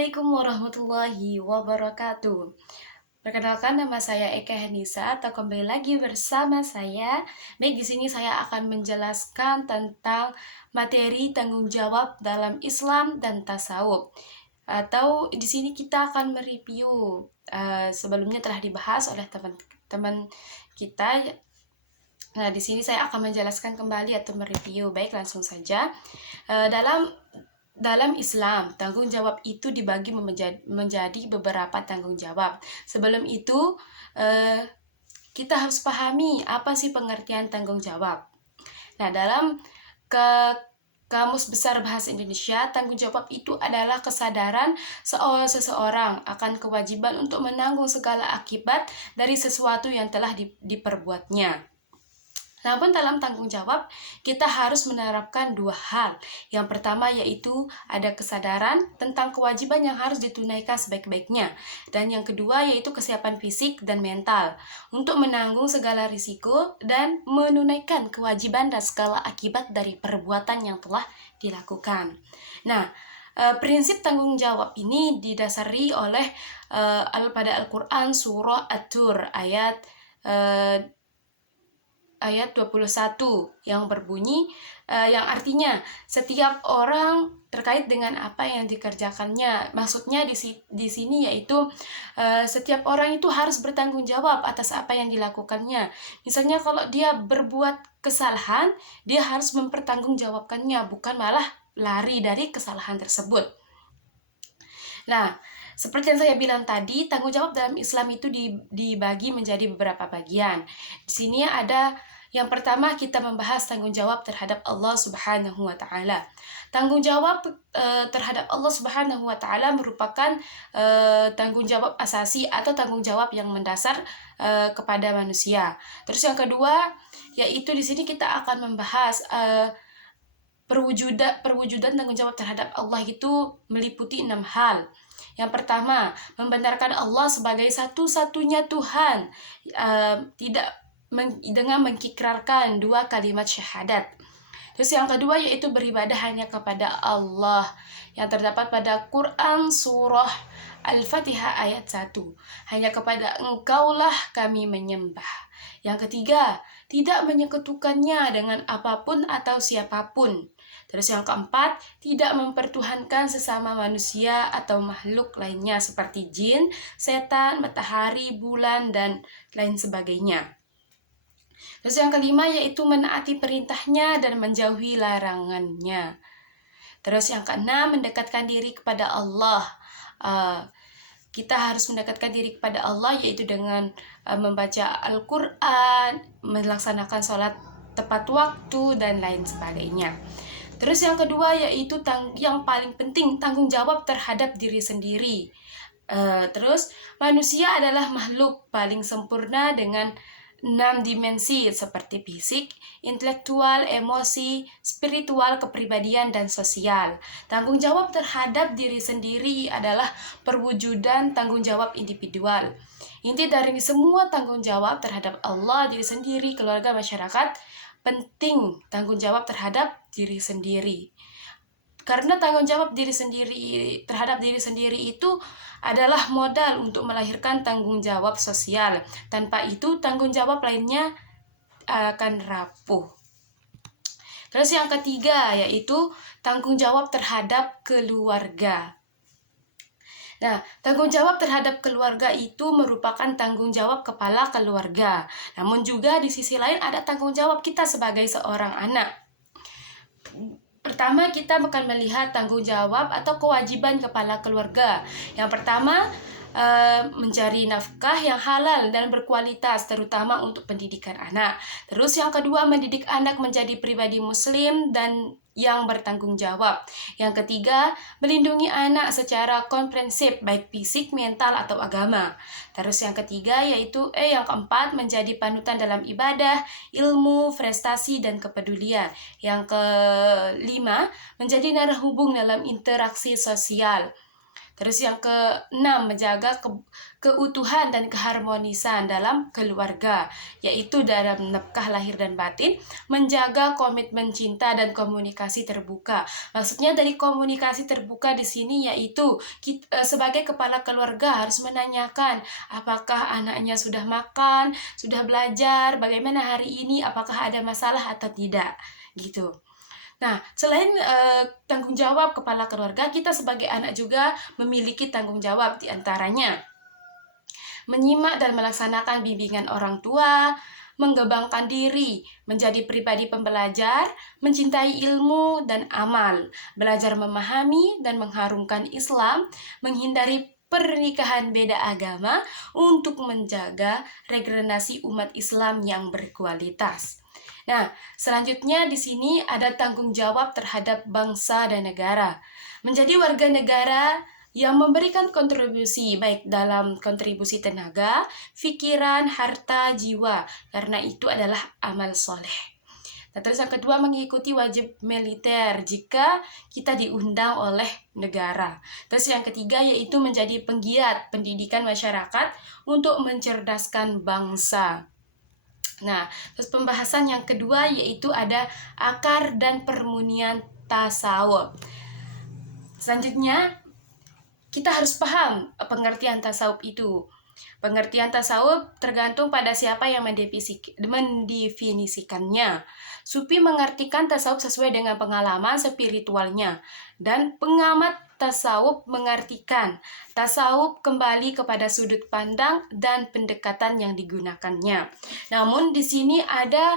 Assalamualaikum warahmatullahi wabarakatuh. Perkenalkan, nama saya Eka Henisa atau kembali lagi bersama saya. Baik, di sini saya akan menjelaskan tentang materi tanggung jawab dalam Islam dan tasawuf. Atau di sini kita akan mereview sebelumnya telah dibahas oleh teman-teman kita. Nah, di sini saya akan menjelaskan kembali atau mereview. Baik, langsung saja. Dalam Islam, tanggung jawab itu dibagi menjadi beberapa tanggung jawab. Sebelum itu, kita harus pahami apa sih pengertian tanggung jawab. Nah, dalam Kamus Besar Bahasa Indonesia, tanggung jawab itu adalah kesadaran seseorang akan kewajiban untuk menanggung segala akibat dari sesuatu yang telah diperbuatnya. Namun dalam tanggung jawab, kita harus menerapkan dua hal. Yang pertama yaitu ada kesadaran tentang kewajiban yang harus ditunaikan sebaik-baiknya. Dan yang kedua yaitu kesiapan fisik dan mental untuk menanggung segala risiko dan menunaikan kewajiban dan segala akibat dari perbuatan yang telah dilakukan. Nah, prinsip tanggung jawab ini didasari oleh pada Al-Quran surah At-Tur ayat 21 yang berbunyi yang artinya setiap orang terkait dengan apa yang dikerjakannya. Maksudnya di sini yaitu setiap orang itu harus bertanggung jawab atas apa yang dilakukannya. Misalnya kalau dia berbuat kesalahan, dia harus mempertanggungjawabkannya, bukan malah lari dari kesalahan tersebut. Nah, seperti yang saya bilang tadi, tanggung jawab dalam Islam itu dibagi menjadi beberapa bagian. Di sini ada yang pertama, kita membahas tanggung jawab terhadap Allah Subhanahu wa Ta'ala. Tanggung jawab terhadap Allah Subhanahu wa Ta'ala merupakan tanggung jawab asasi atau tanggung jawab yang mendasar kepada manusia. Terus yang kedua, yaitu di sini kita akan membahas perwujudan tanggung jawab terhadap Allah itu meliputi 6 hal. Yang pertama, membenarkan Allah sebagai satu-satunya Tuhan, dengan mengikrarkan 2 kalimat syahadat. Terus yang kedua yaitu beribadah hanya kepada Allah, yang terdapat pada Quran surah Al-Fatihah ayat 1. Hanya kepada Engkaulah kami menyembah. Yang ketiga, tidak menyekutukannya dengan apapun atau siapapun. Terus yang keempat, tidak mempertuhankan sesama manusia atau makhluk lainnya seperti jin, setan, matahari, bulan, dan lain sebagainya. Terus yang kelima yaitu menaati perintahnya dan menjauhi larangannya. Terus yang keenam, mendekatkan diri kepada Allah. Kita harus mendekatkan diri kepada Allah yaitu dengan membaca Al-Quran, melaksanakan sholat tepat waktu, dan lain sebagainya. Terus yang kedua yaitu yang paling penting, tanggung jawab terhadap diri sendiri. Terus manusia adalah makhluk paling sempurna dengan 6 dimensi seperti fisik, intelektual, emosi, spiritual, kepribadian, dan sosial. Tanggung jawab terhadap diri sendiri adalah perwujudan tanggung jawab individual. Inti dari semua tanggung jawab terhadap Allah, diri sendiri, keluarga, masyarakat, penting tanggung jawab terhadap diri sendiri. Karena tanggung jawab terhadap diri sendiri itu adalah modal untuk melahirkan tanggung jawab sosial. Tanpa itu, tanggung jawab lainnya akan rapuh. Terus yang ketiga yaitu tanggung jawab terhadap keluarga. Nah, tanggung jawab terhadap keluarga itu merupakan tanggung jawab kepala keluarga. Namun juga di sisi lain ada tanggung jawab kita sebagai seorang anak. Pertama, kita akan melihat tanggung jawab atau kewajiban kepala keluarga. Yang pertama, mencari nafkah yang halal dan berkualitas, terutama untuk pendidikan anak. Terus yang kedua, mendidik anak menjadi pribadi muslim dan yang bertanggung jawab. Yang ketiga, melindungi anak secara komprehensif, baik fisik, mental, atau agama. Terus yang ketiga yaitu yang keempat, menjadi panutan dalam ibadah, ilmu, prestasi, dan kepedulian. Yang kelima, menjadi narah hubung dalam interaksi sosial. Terus yang keenam, menjaga keutuhan dan keharmonisan dalam keluarga, yaitu dalam nafkah lahir dan batin, menjaga komitmen cinta dan komunikasi terbuka. Maksudnya dari komunikasi terbuka di sini yaitu kita, sebagai kepala keluarga harus menanyakan apakah anaknya sudah makan, sudah belajar, bagaimana hari ini, apakah ada masalah atau tidak, gitu. Nah, selain tanggung jawab kepala keluarga, kita sebagai anak juga memiliki tanggung jawab, di antaranya menyimak dan melaksanakan bimbingan orang tua, mengembangkan diri, menjadi pribadi pembelajar, mencintai ilmu dan amal, belajar memahami dan mengharumkan Islam, menghindari pernikahan beda agama untuk menjaga regenerasi umat Islam yang berkualitas. Nah, selanjutnya di sini ada tanggung jawab terhadap bangsa dan negara. Menjadi warga negara yang memberikan kontribusi baik dalam kontribusi tenaga, pikiran, harta, jiwa, karena itu adalah amal soleh. Nah, terus yang kedua, mengikuti wajib militer jika kita diundang oleh negara. Terus yang ketiga yaitu menjadi penggiat pendidikan masyarakat untuk mencerdaskan bangsa. Nah, terus pembahasan yang kedua yaitu ada akar dan permunian tasawuf. Selanjutnya, kita harus paham pengertian tasawuf itu. Pengertian tasawuf tergantung pada siapa yang mendefinisikannya. Sufi mengartikan tasawuf sesuai dengan pengalaman spiritualnya, dan pengamat tasawuf mengartikan tasawuf kembali kepada sudut pandang dan pendekatan yang digunakannya. Namun di sini ada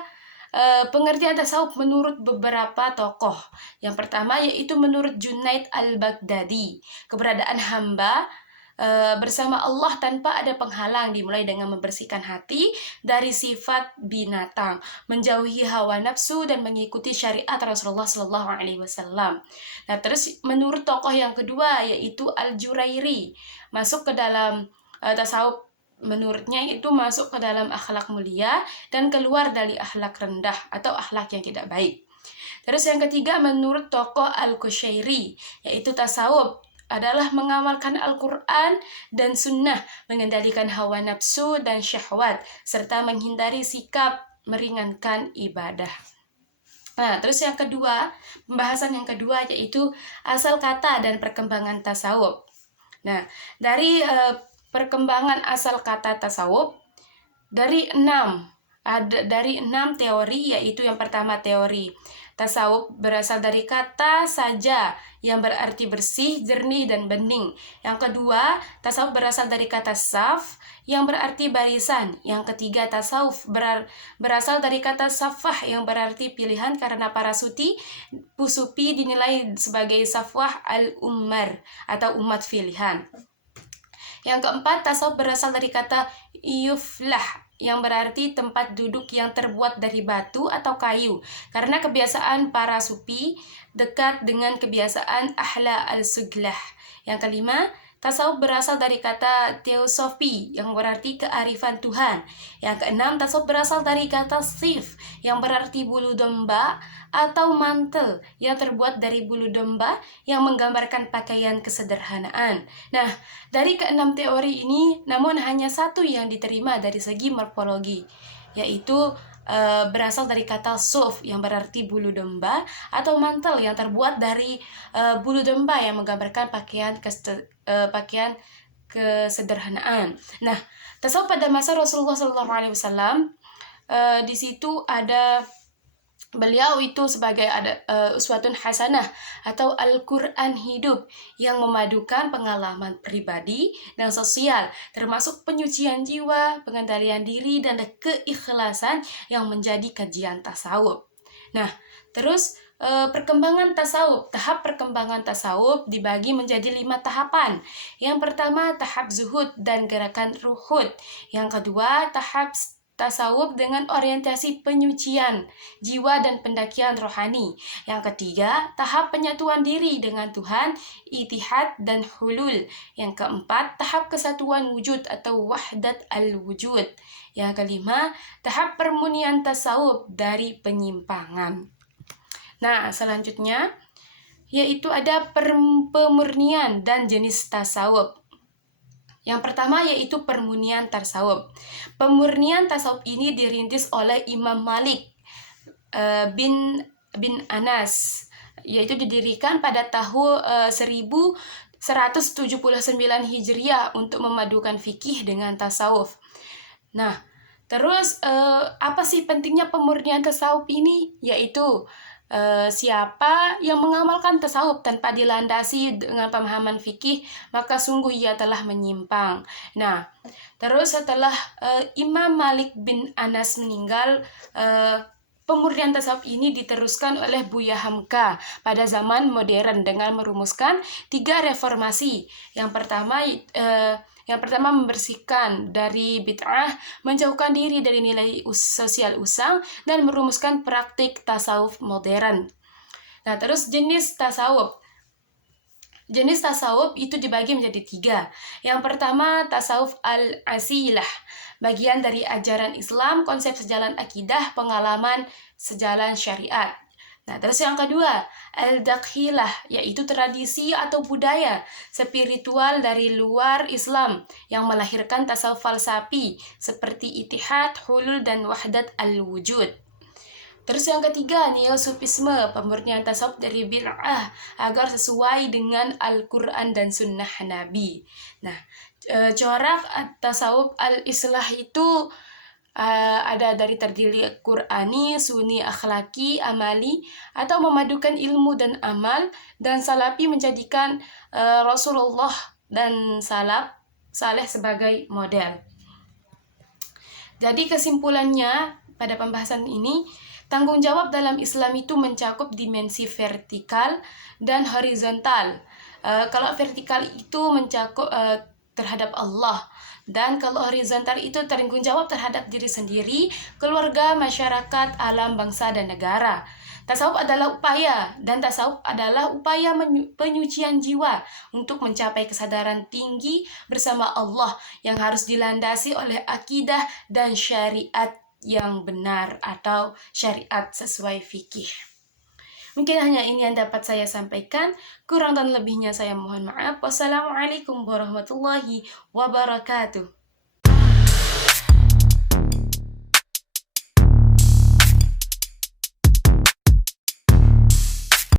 pengertian tasawuf menurut beberapa tokoh. Yang pertama yaitu menurut Junaid al-Baghdadi, keberadaan hamba bersama Allah tanpa ada penghalang dimulai dengan membersihkan hati dari sifat binatang, menjauhi hawa nafsu dan mengikuti syariat Rasulullah Shallallahu Alaihi Wasallam. Nah, terus menurut tokoh yang kedua yaitu Al-Jurairi, masuk ke dalam tasawuf. Menurutnya itu masuk ke dalam akhlak mulia dan keluar dari akhlak rendah atau akhlak yang tidak baik. Terus yang ketiga menurut tokoh Al-Qushairi, yaitu tasawuf adalah mengamalkan Al-Quran dan Sunnah, mengendalikan hawa nafsu dan syahwat, serta menghindari sikap meringankan ibadah. Nah, terus yang kedua, pembahasan yang kedua yaitu asal kata dan perkembangan tasawuf. Nah, dari perkembangan asal kata tasawuf, dari enam teori, yaitu yang pertama teori tasawuf berasal dari kata saja yang berarti bersih, jernih, dan bening. Yang kedua, tasawuf berasal dari kata saf yang berarti barisan. Yang ketiga, tasawuf berasal dari kata safah yang berarti pilihan, karena para sufi dinilai sebagai safwah al-ummar atau umat pilihan. Yang keempat, tasawuf berasal dari kata yuflah yang berarti tempat duduk yang terbuat dari batu atau kayu, karena kebiasaan para sufi dekat dengan kebiasaan ahla al-suglah. Yang kelima, tasawuf berasal dari kata teosofi yang berarti kearifan Tuhan. Yang keenam, tasawuf berasal dari kata sif yang berarti bulu domba atau mantel yang terbuat dari bulu domba yang menggambarkan pakaian kesederhanaan. Nah, dari keenam teori ini, namun hanya satu yang diterima dari segi morfologi, yaitu berasal dari kata suf yang berarti bulu domba atau mantel yang terbuat dari bulu domba yang menggambarkan pakaian kesederhanaan. Nah, tasawuf pada masa Rasulullah SAW, di situ ada beliau itu sebagai uswatun hasanah atau Al-Quran hidup yang memadukan pengalaman pribadi dan sosial, termasuk penyucian jiwa, pengendalian diri, dan keikhlasan yang menjadi kajian tasawuf. Nah, terus perkembangan tasawuf. Tahap perkembangan tasawuf dibagi menjadi 5 tahapan. Yang pertama, tahap zuhud dan gerakan ruhud. Yang kedua, tahap tasawuf dengan orientasi penyucian jiwa dan pendakian rohani. Yang ketiga, tahap penyatuan diri dengan Tuhan, itihad dan hulul. Yang keempat, tahap kesatuan wujud atau wahdat al-wujud. Yang kelima, tahap permunian tasawuf dari penyimpangan. Nah, selanjutnya yaitu ada pemurnian dan jenis tasawuf. Yang pertama yaitu permurnian tasawuf. Pemurnian tasawuf ini dirintis oleh Imam Malik bin Anas, yaitu didirikan pada tahun 1179 Hijriah untuk memadukan fikih dengan tasawuf. Nah, terus apa sih pentingnya pemurnian tasawuf ini? Yaitu siapa yang mengamalkan tasawuf tanpa dilandasi dengan pemahaman fikih, maka sungguh ia telah menyimpang. Nah, terus setelah Imam Malik bin Anas meninggal, pemurnian tasawuf ini diteruskan oleh Buya Hamka pada zaman modern dengan merumuskan 3 reformasi. Yang pertama membersihkan dari bid'ah, menjauhkan diri dari nilai sosial usang, dan merumuskan praktik tasawuf modern. Nah, terus jenis tasawuf. Jenis tasawuf itu dibagi menjadi 3. Yang pertama, tasawuf al-asilah, bagian dari ajaran Islam, konsep sejalan akidah, pengalaman sejalan syariat. Nah, terus yang kedua, al-dakhilah, yaitu tradisi atau budaya spiritual dari luar Islam yang melahirkan tasawuf falsafi seperti ittihad, hulul, dan wahdat al-wujud. Terus yang ketiga, neosufisme, pemurnian tasawuf dari bid'ah agar sesuai dengan Al-Quran dan Sunnah Nabi. Nah, corak tasawuf al-islah itu ada dari terdiri Qur'ani, Sunni, akhlaki, amali, atau memadukan ilmu dan amal, dan salafi menjadikan Rasulullah dan salaf saleh sebagai model. Jadi kesimpulannya pada pembahasan ini, tanggung jawab dalam Islam itu mencakup dimensi vertikal dan horizontal. Kalau vertikal itu mencakup terhadap Allah, dan kalau horizontal itu tanggung jawab terhadap diri sendiri, keluarga, masyarakat, alam, bangsa, dan negara. Tasawuf adalah upaya, dan tasawuf adalah upaya penyucian jiwa untuk mencapai kesadaran tinggi bersama Allah yang harus dilandasi oleh akidah dan syariat yang benar atau syariat sesuai fikih. Mungkin hanya ini yang dapat saya sampaikan. Kurang dan lebihnya saya mohon maaf. Wassalamualaikum warahmatullahi wabarakatuh.